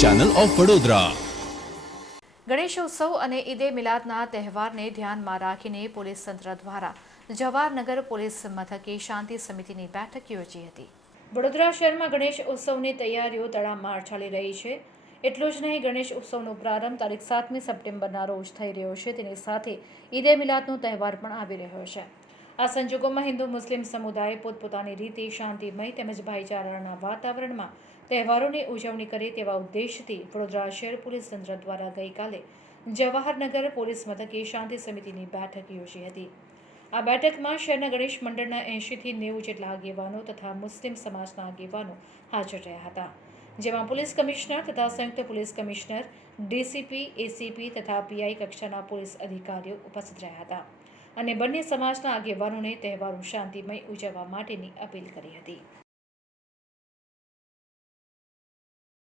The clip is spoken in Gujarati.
ચેનલ ઓફ વડોદરા ગણેશોત્સવ અને ઈદે મિલાદના તહેવારને ધ્યાનમાં રાખીને પોલીસ તંત્ર દ્વારા જવાહરનગર પોલીસ મથકે શાંતિ સમિતિની બેઠક યોજી હતી. વડોદરા શહેરમાં ગણેશ ઉત્સવની તૈયારીઓ તડામાર ચાલી રહી છે. એટલું જ નહીં ગણેશ ઉત્સવનો પ્રારંભ તારીખ સાતમી સપ્ટેમ્બરના રોજ થઈ રહ્યો છે. તેની સાથે ઈદે મિલાદનો તહેવાર પણ આવી રહ્યો છે. આ સંજોગોમાં હિન્દુ, મુસ્લિમ સમુદાય પોતપોતાની રીતે, શાંતિમય તેમજ ભાઈચારાના વાતાવરણમાં તહેવારોની ઉજવણી કરે તેવા ઉદ્દેશથી વડોદરા શહેર પોલીસ તંત્ર દ્વારા ગઈકાલે જવાહરનગર પોલીસ મથકે શાંતિ સમિતિની બેઠક યોજી હતી. આ બેઠકમાં શહેરના ગણેશ મંડળના એંશીથી નેવું જેટલા આગેવાનો તથા મુસ્લિમ સમાજના આગેવાનો હાજર રહ્યા હતા. જેમાં પોલીસ કમિશનર તથા સંયુક્ત police commissioner, DCP, ACP PI PI કક્ષાના પોલીસ અધિકારીઓ ઉપસ્થિત રહ્યા હતા. અને બંને સમાજના આગેવાનોને તહેવારો શાંતિમય ઉજવવા માટેની અપીલ કરી હતી.